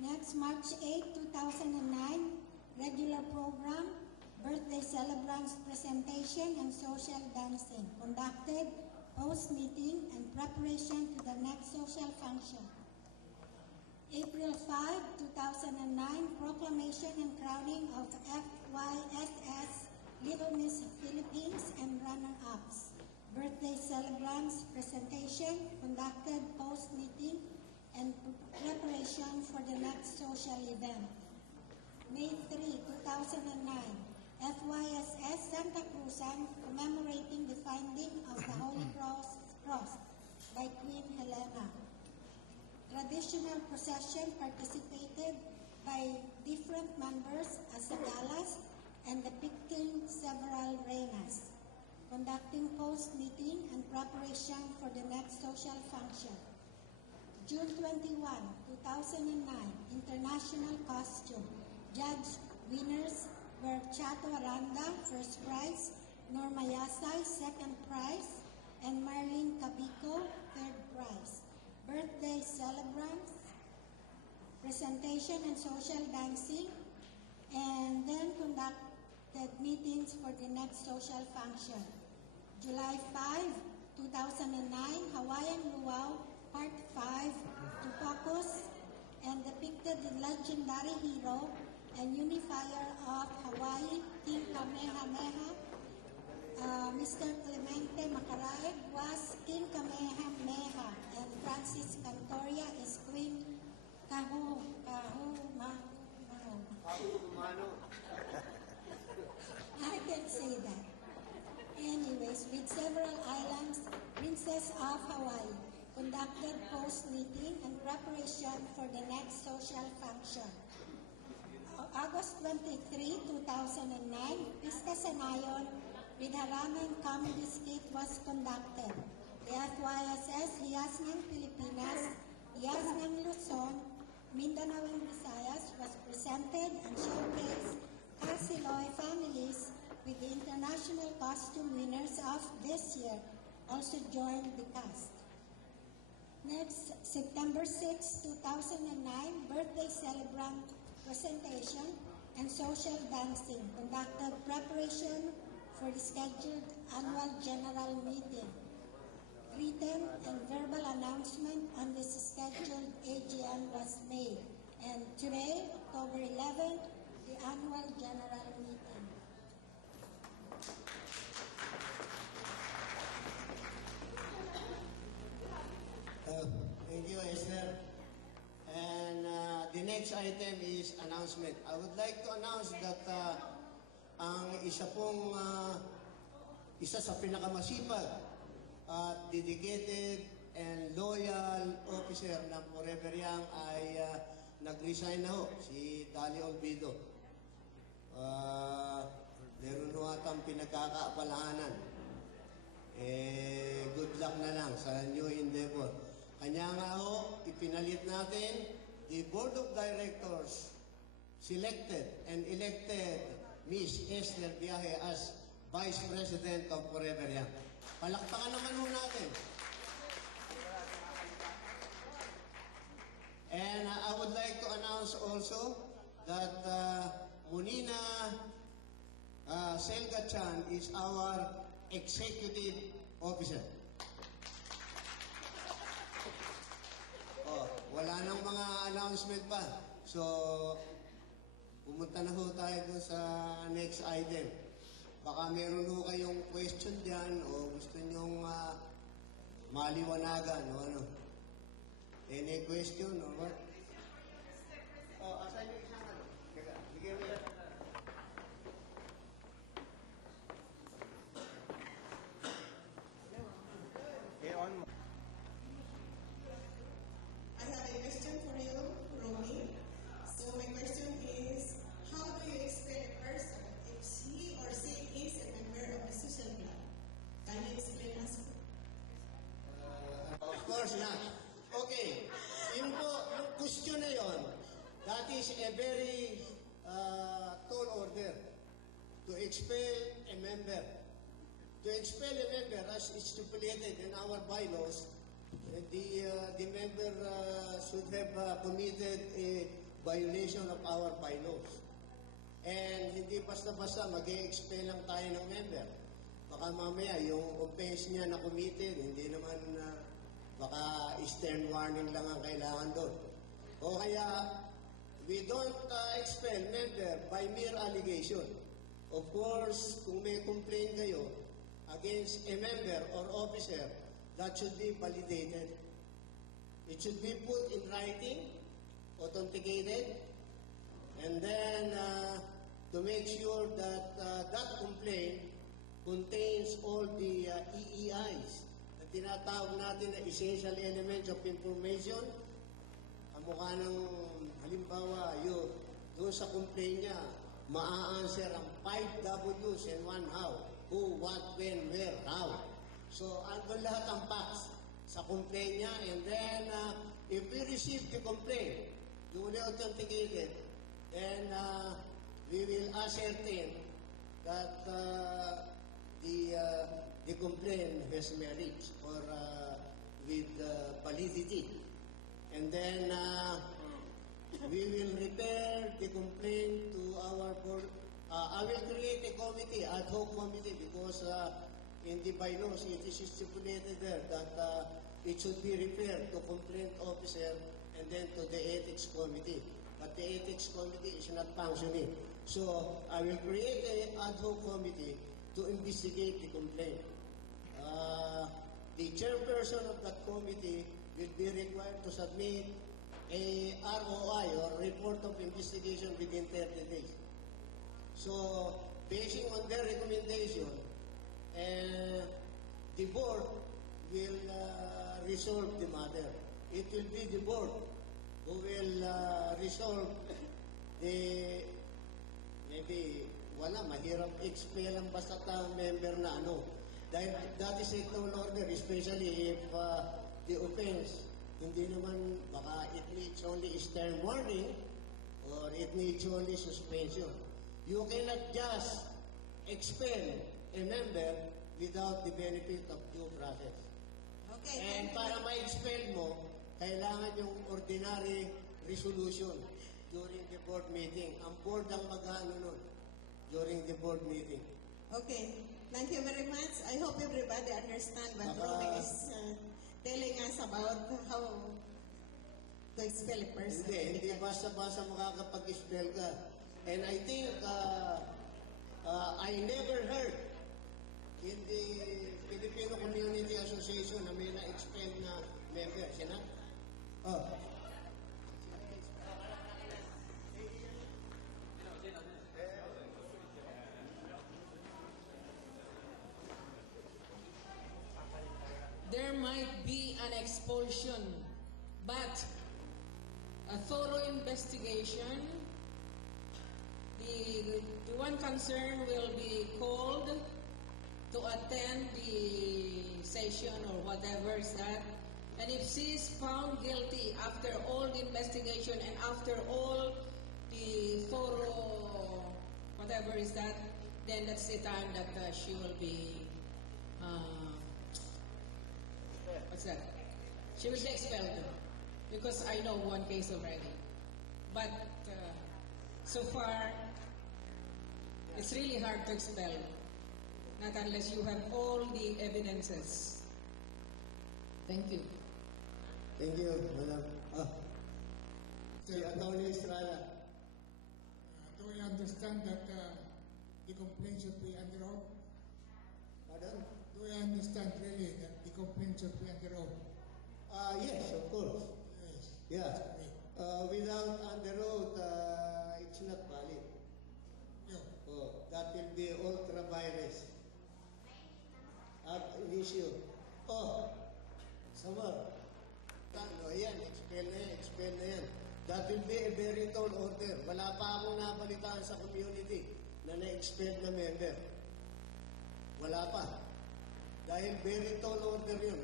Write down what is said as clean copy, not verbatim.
Next, March 8, 2009, regular program, birthday celebrants presentation and social dancing, conducted post-meeting and preparation to the next social function. April 5, 2009, proclamation and crowning of FYSS Little Miss Philippines and runner-ups. Birthday celebrants presentation, conducted post-meeting and preparation for the next social event. May 3, 2009, FYSS Santa Cruzan commemorating the finding of the Holy Cross by Queen Helena. Traditional procession participated by different members as galas and depicting several reinas. Conducting post-meeting and preparation for the next social function. June 21, 2009, International Costume. Judge winners were Chato Aranda, first prize, Norma Yasay, second prize, and Marlene Cabico, third prize. Birthday celebrants, presentation and social dancing, and then conducted meetings for the next social function. July 5, 2009, Hawaiian Luau, Part 5, to focus and depicted the legendary hero and unifier of Hawaii, King Kamehameha. Mr. Clemente Macaraeg was King Kamehameha, and Francis Cantoria is Queen Kahumanu. I can say that. Anyways, with several islands, Princess of Hawaii conducted post-meeting and preparation for the next social function. August 23, 2009, Pista Sanayon with Haraman Comedy Skit was conducted. The FYSS Hiyas ng Pilipinas, Hiyas ng Luzon, Mindanao and Visayas was presented and showcased Casiloy families with the international costume winners of this year also joined the cast. Next, September 6, 2009, birthday celebrant presentation and social dancing, conducted preparation for the scheduled annual general meeting. Written and verbal announcement on this scheduled AGM was made, and today, October 11, the annual general meeting. Thank you, Esther. And the next item is announcement. I would like to announce that ang isa sa pinakamasipag at dedicated and loyal officer ng Forever Young ay nag-resign na ho, si Dali Olvido. Meron ho atang pinagkakaapalahanan. Good luck na lang sa new endeavor. Kanya nga ho, ipinalit natin, the Board of Directors selected and elected Miss Esther Biahe as Vice President of Forever Young. Palakpakan naman ho natin. And I would like to announce also that Munina Selga Chan is our Executive Officer. Wala nang mga announcement pa. So, pumunta na ho tayo dun sa next item. Baka meron ho kayong question dyan o gusto nyong maliwanagan o ano. Any question or what? Asan yung isang ano? Sige mo yan. On. I have a question for you, Romy. So my question is, how do you expect a person if he or she is a member of the social club? Can you explain us? Of course not. Okay. Yung question na yon, that is a very tall order to expel a member. To expel a member, as stipulated in our bylaws, the member should have committed a violation of our bylaws. And hindi basta-basta mag-e-expel lang tayo ng member. Baka mamaya yung offense niya na committed, hindi naman baka stern warning lang ang kailangan doon. O kaya, we don't expel member by mere allegation. Of course, kung may complaint kayo against a member or officer, that should be validated. It should be put in writing, authenticated, and then to make sure that that complaint contains all the EEIs na tinatawag natin na essential elements of information. Kamukha ng halimbawa, doon sa complaint niya, maa-answer ang 5 W's and 1 how. Who, what, when, where, how. So, andun lahat ang facts sa complaint niya. And then, if we receive the complaint, duly authenticated, then we will ascertain that the complaint has merit or with validity. And then, we will refer the complaint to our board. I will create a committee, ad hoc committee, because in the bylaws it is stipulated there that it should be referred to complaint officer and then to the ethics committee. But the ethics committee is not functioning. So I will create an ad hoc committee to investigate the complaint. The chairperson of that committee will be required to submit a ROI or report of investigation within 30 days. So, basing on their recommendation, the board will resolve the matter. It will be the board who will resolve the, maybe, mahirap expel ang basta member na ano. Dahil that is a tall order, especially if the offense, hindi naman, baka it needs only stern warning or it needs only suspension. You cannot just expel a member without the benefit of due process. Okay. And para ma-expel mo, kailangan yung ordinary resolution during the board meeting. Ang board ang mag-ano nun during the board meeting. Okay, thank you very much. I hope everybody understand what Romy is telling us about how to expel a person. Hindi basta-basta makakapag-expel ka. And I think I never heard in the Filipino Community Association na may na-expel na member. Sina? Oh. There might be an expulsion, but a thorough investigation, the one concerned will be called to attend the session or whatever is that, and if she is found guilty after all the investigation and after all the thorough whatever is that, then that's the time that she will be what's that? She will be expelled because I know one case already. But so far, it's really hard to expel, not unless you have all the evidences. Thank you. Thank you, Madam. Si Atty. Estrada. Do we understand that the complaint should be under oath? Pardon? Do we understand really that the complaint should be under oath? Yes, of course. Yes. Yeah. Without under oath, it's not valid. Yeah. Oh, that will be ultra virus. Ab initio. Oh, Samar. Tano, yan, expel na yan. That will be a very tall order. Wala pa akong nabalitaan sa community na na-expel na member. Wala pa. Dahil very tall order yun.